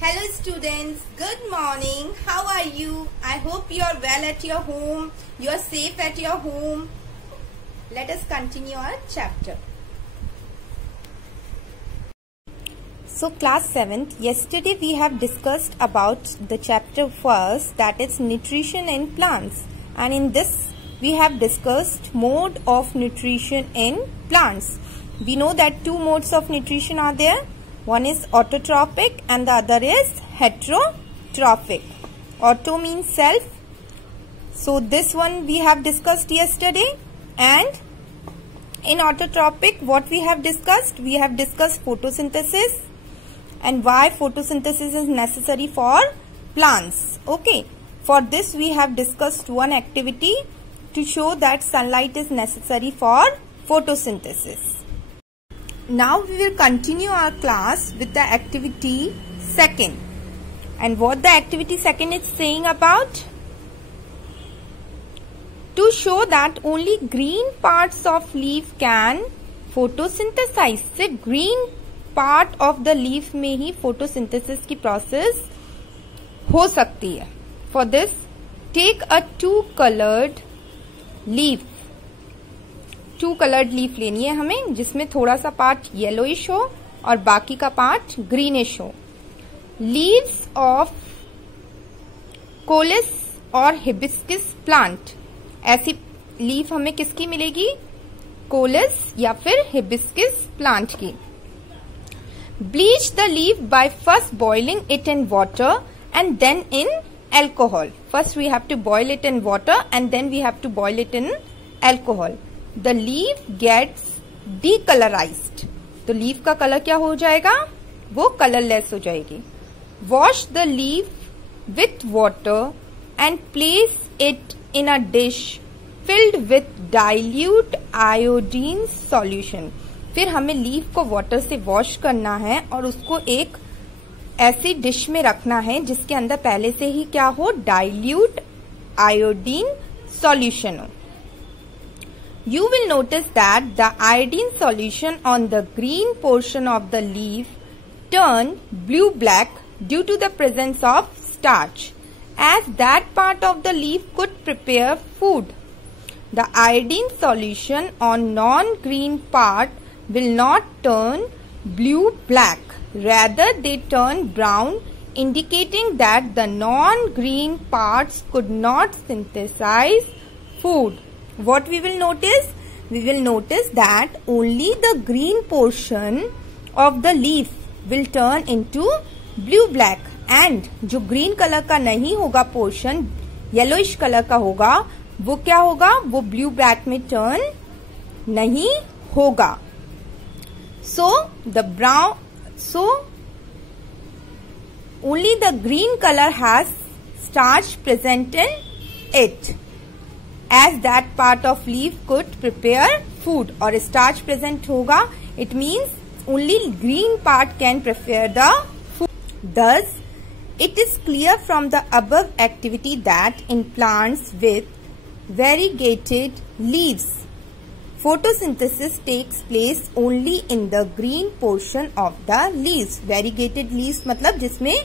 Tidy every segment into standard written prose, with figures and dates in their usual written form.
Hello students, good morning. How are you? I hope you are well at your home. You are safe at your home. Let us continue our chapter. So class 7th, yesterday we have discussed about the chapter first, that is nutrition in plants, and in this we have discussed mode of nutrition in plants. We know that two modes of nutrition are there. One is autotrophic and the other is heterotrophic. Auto means self. So this one we have discussed yesterday. And in autotrophic, what we have discussed? We have discussed photosynthesis and why photosynthesis is necessary for plants. Okay. For this we have discussed one activity to show that sunlight is necessary for photosynthesis. Now we will continue our class with the activity second. And what the activity second is saying about? To show that only green parts of leaf can photosynthesize. सिर्फ green part of the leaf में ही photosynthesis की process हो सकती है. For this, take a two-colored leaf. Two coloured leaf लेनी है हमें, जिसमें थोड़ा सा पार्ट येलोइश हो और बाकी का पार्ट ग्रीनिश हो. लीव्स ऑफ कोलिस और हिबिस्कस प्लांट. ऐसी लीफ हमें किसकी मिलेगी? कोलिस या फिर हिबिस्कस प्लांट की. Bleach the leaf by first boiling it in water and then in alcohol. First we have to boil it in water and then we have to boil it in alcohol. The leaf gets decolorized. तो leaf का colour क्या हो जाएगा? वो colourless हो जाएगी. Wash the leaf with water and place it in a dish filled with dilute iodine solution. फिर हमें लीफ को वाटर से वॉश करना है और उसको एक ऐसी डिश में रखना है जिसके अंदर पहले से ही क्या हो? डाइल्यूट आयोडीन सॉल्यूशन हो. You will notice that the iodine solution on the green portion of the leaf turn blue-black due to the presence of starch, as that part of the leaf could prepare food. The iodine solution on non-green part will not turn blue-black. Rather, they turn brown, indicating that the non-green parts could not synthesize food. What we will notice? We will notice that only the green portion of the leaf will turn into blue-black, and जो green color का नहीं होगा portion, yellowish color का होगा, वो क्या होगा? वो blue-black में turn नहीं होगा. So only the green color has starch present in it, as that part of leaf could prepare food. और starch present होगा, it means only green part can prepare the food. Thus, it is clear from the above activity that in plants with variegated leaves, photosynthesis takes place only in the green portion of the leaves. Variegated leaves मतलब जिसमें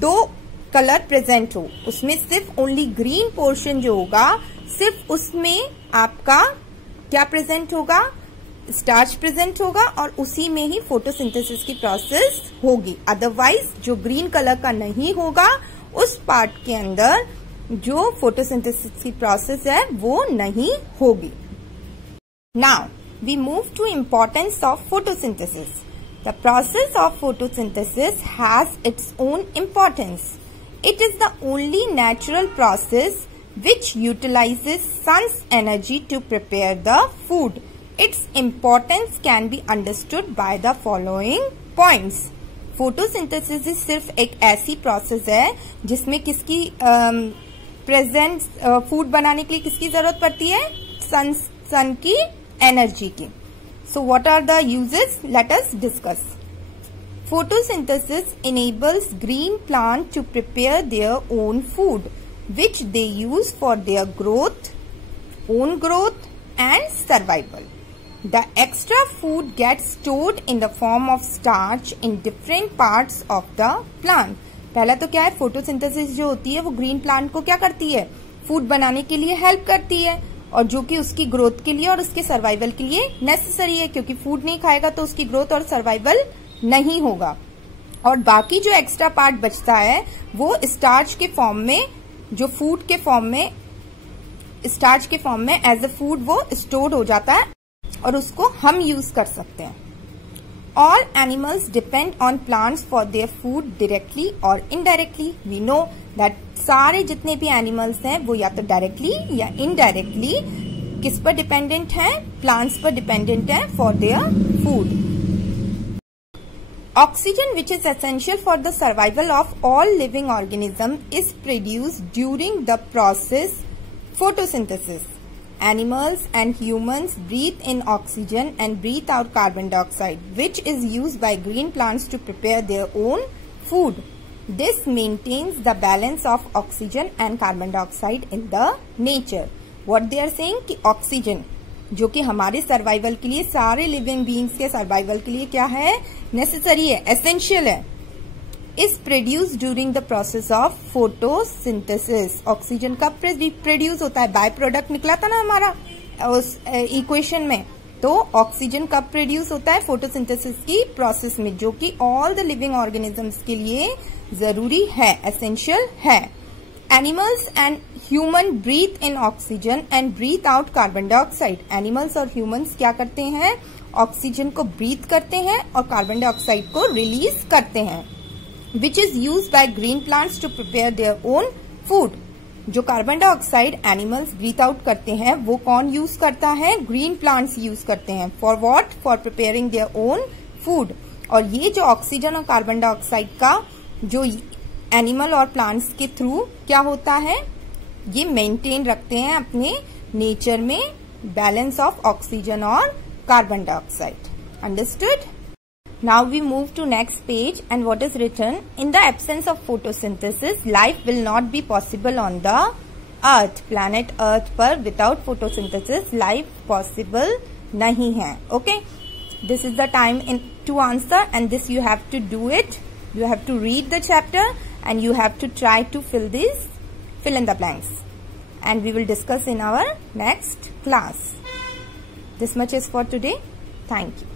दो colour present हो, उसमें सिर्फ only green portion जो होगा, सिर्फ उसमें आपका क्या प्रेजेंट होगा? स्टार्च प्रेजेंट होगा और उसी में ही फोटोसिंथेसिस की प्रोसेस होगी. अदरवाइज जो ग्रीन कलर का नहीं होगा, उस पार्ट के अंदर जो फोटोसिंथेसिस की प्रोसेस है वो नहीं होगी. Now we move to importance of photosynthesis. The process of photosynthesis has its own importance. It is the only natural process which utilizes sun's energy to prepare the food. Its importance can be understood by the following points. Photosynthesis सिर्फ एक ऐसी process है जिसमें किसकी present food बनाने के लिए किसकी जरूरत पड़ती है? sun की energy की. So what are the uses? Let us discuss. Photosynthesis enables green plants to prepare their own food, which they use for their growth, own growth and survival. The extra food gets stored in the form of starch in different parts of the plant. पहला तो क्या है, photosynthesis जो होती है वो green plant को क्या करती है, फूड बनाने के लिए हेल्प करती है, और जो कि उसकी ग्रोथ के लिए और उसके सर्वाइवल के लिए नेसेसरी है, क्योंकि फूड नहीं खाएगा तो उसकी ग्रोथ और सर्वाइवल नहीं होगा। और बाकी जो एक्स्ट्रा पार्ट बचता है वो स्टार्च के फॉर्म में, जो फूड के फॉर्म में, स्टार्च के फॉर्म में एज अ फूड वो स्टोर हो जाता है और उसको हम यूज कर सकते हैं। All animals depend on plants for their food directly or indirectly. We know that सारे जितने भी एनिमल्स हैं वो या तो डायरेक्टली या इनडायरेक्टली किस पर डिपेंडेंट हैं, प्लांट्स पर डिपेंडेंट हैं for their food. Oxygen, which is essential for the survival of all living organisms, is produced during the process photosynthesis. Animals and humans breathe in oxygen and breathe out carbon dioxide, which is used by green plants to prepare their own food. This maintains the balance of oxygen and carbon dioxide in the nature. What they are saying कि oxygen जो कि हमारे survival के लिए, सारे living beings के survival के लिए क्या है, नेसेसरी है, एसेंशियल है, is produce during the process of photosynthesis. Oxygen कब प्रोड्यूस होता है, बाय प्रोडक्ट निकला था ना हमारा उस इक्वेशन में, तो ऑक्सीजन कब प्रोड्यूस होता है, फोटोसिंथेसिस की प्रोसेस में, जो कि ऑल द लिविंग ऑर्गेनिजम्स के लिए जरूरी है, एसेंशियल है। Animals and human breathe in oxygen and breathe out carbon dioxide. Animals और ह्यूमंस क्या करते हैं, ऑक्सीजन को ब्रीथ करते हैं और कार्बन डाइऑक्साइड को रिलीज करते हैं, which is used by green plants to prepare their own food. जो carbon dioxide animals breathe out करते हैं वो कौन यूज करता है, ग्रीन प्लांट्स यूज करते हैं। For what, for preparing their own food. और ये जो ऑक्सीजन और कार्बन डाइऑक्साइड का जो एनिमल और प्लांट्स के थ्रू क्या होता है, ये मेंटेन रखते हैं अपने नेचर में बैलेंस ऑफ ऑक्सीजन और carbon dioxide. Understood? Now we move to next page, and what is written, in the absence of photosynthesis life will not be possible on the earth. planet earth पर without photosynthesis life possible नहीं है। Okay, this is the time to answer, and this you have to do it. You have to read the chapter and you have to try to fill in the blanks, and we will discuss in our next class. This much is for today. Thank you.